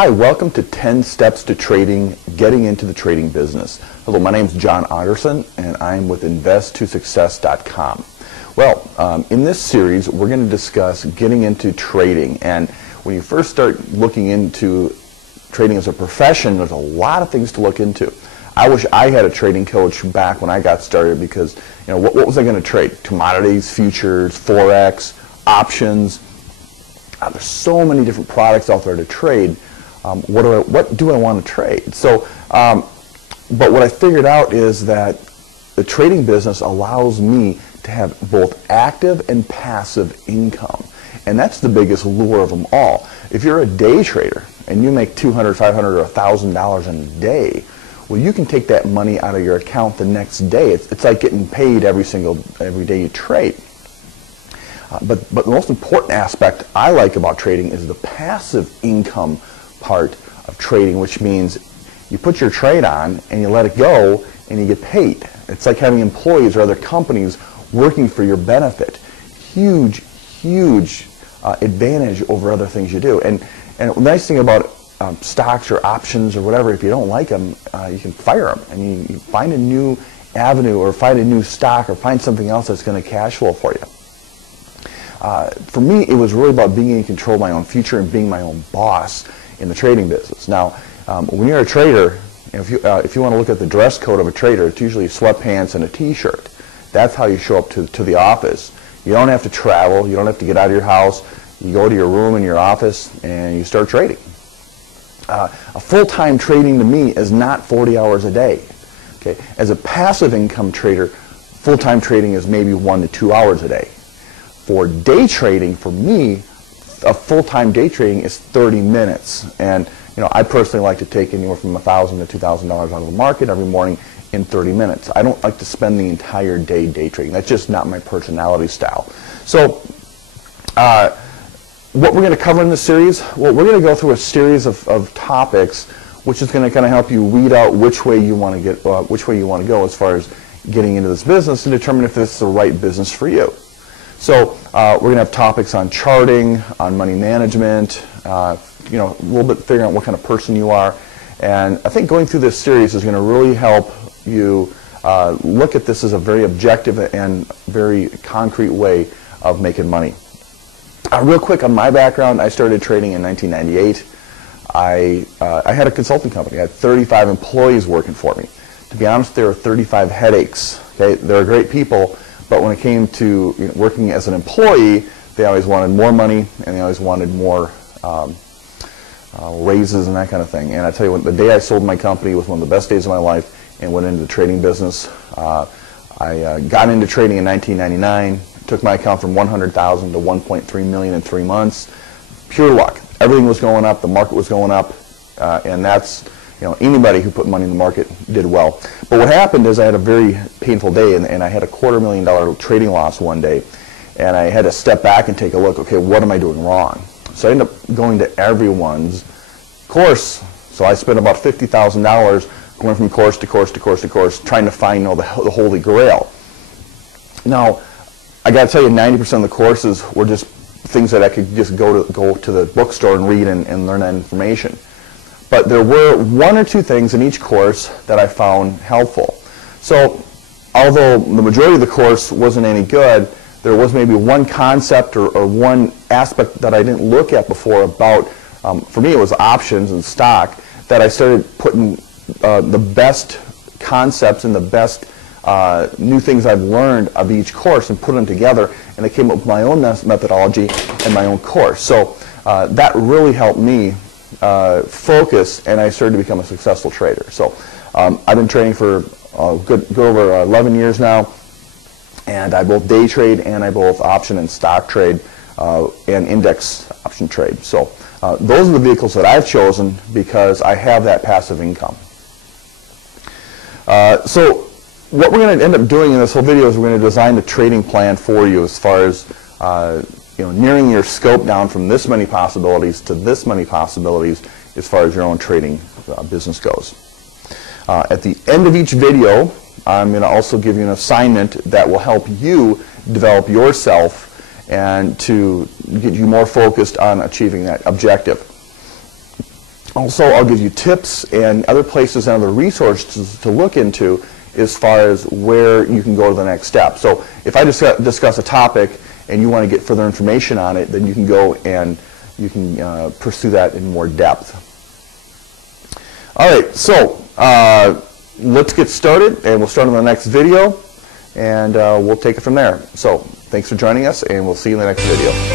Hi, welcome to 10 Steps to Trading, Getting into the Trading Business. Hello, my name is John Otterson, and I'm with invest2success.com. Well, in this series, we're going to discuss getting into trading. And when you first start looking into trading as a profession, there's a lot of things to look into. I wish I had a trading coach back when I got started because, you know, what was I going to trade? Commodities, futures, Forex, options. There's so many different products out there to trade. What do I want to trade? So, but what I figured out is that the trading business allows me to have both active and passive income. And that's the biggest lure of them all. If you're a day trader and you make $200, $500, or $1,000 in a day, well, you can take that money out of your account the next day. It's like getting paid every day you trade. But the most important aspect I like about trading is the passive income part of trading, which means you put your trade on and you let it go and you get paid. It's like having employees or other companies working for your benefit. Huge advantage over other things you do. And the nice thing about stocks or options or whatever, if you don't like them, you can fire them and you find a new avenue or find a new stock or find something else that's going to cash flow for you. For me, it was really about being in control of my own future and being my own boss in the trading business. Now, when you're a trader, if you want to look at the dress code of a trader, it's usually sweatpants and a t-shirt. That's how you show up to the office. You don't have to travel. You don't have to get out of your house. You go to your room in your office and you start trading. A full-time trading to me is not 40 hours a day. Okay? As a passive income trader, full-time trading is maybe 1 to 2 hours a day. For day trading, for me, a full-time day trading is 30 minutes. And you know, I personally like to take anywhere from $1,000 to $2,000 out of the market every morning in 30 minutes. I don't like to spend the entire day trading. That's just not my personality style. So what we're going to cover in this series, well, we're going to go through a series of topics which is going to kind of help you weed out which way you want to go as far as getting into this business and determine if this is the right business for you. So we're going to have topics on charting, on money management, you know, a little bit figuring out what kind of person you are. And I think going through this series is going to really help you look at this as a very objective and very concrete way of making money. Real quick on my background, I started trading in 1998. I had a consulting company. I had 35 employees working for me. To be honest, there were 35 headaches. Okay? They're great people. But when it came to working as an employee, they always wanted more money and they always wanted more raises and that kind of thing. And I tell you what, the day I sold my company was one of the best days of my life and went into the trading business. I got into trading in 1999, took my account from 100,000 to 1.3 million in 3 months. Pure luck. Everything was going up, the market was going up, and that's, you know, anybody who put money in the market did well. But what happened is I had a very painful day, and I had a $250,000 trading loss one day, and I had to step back and take a look. Okay, what am I doing wrong? So I ended up going to everyone's course. So I spent about $50,000 going from course to course to course to course, trying to find, you know, the holy grail. Now, I got to tell you, 90% of the courses were just things that I could just go to the bookstore and read and learn that information. But there were 1 or 2 things in each course that I found helpful. So although the majority of the course wasn't any good, there was maybe one concept or one aspect that I didn't look at before about, for me it was options and stock, that I started putting the best concepts and the best new things I've learned of each course and put them together, and I came up with my own methodology and my own course. So that really helped me focus, and I started to become a successful trader. So I've been trading for good over 11 years now, and I both day trade and I both option and stock trade and index option trade. So those are the vehicles that I've chosen because I have that passive income. So what we're going to end up doing in this whole video is we're going to design a trading plan for you as far as narrowing your scope down from this many possibilities to this many possibilities as far as your own trading business goes. At the end of each video, I'm going to also give you an assignment that will help you develop yourself and to get you more focused on achieving that objective. Also, I'll give you tips and other places and other resources to look into as far as where you can go to the next step. So if I discuss a topic and you want to get further information on it, then you can go and you can pursue that in more depth. All right, so let's get started, and we'll start on the next video, and we'll take it from there. So thanks for joining us, and we'll see you in the next video.